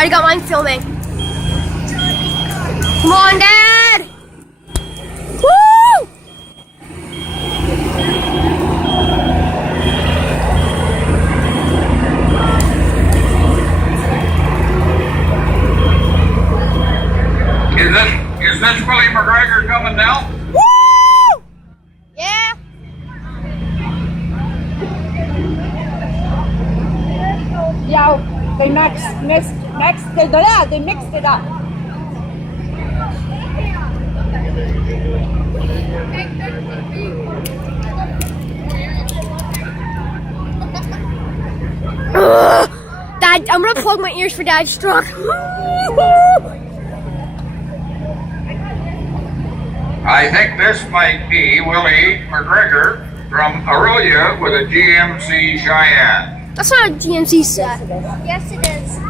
already got mine filming. Come on, Dad! Woo! Is this Willie McGregor coming down? Woo! Yeah. Yeah, they mixed it up. Dad, I'm gonna plug my ears for Dad's truck. I think this might be Willie McGregor from Aurelia with a GMC Cheyenne. That's not a GMC set. Yes, it is.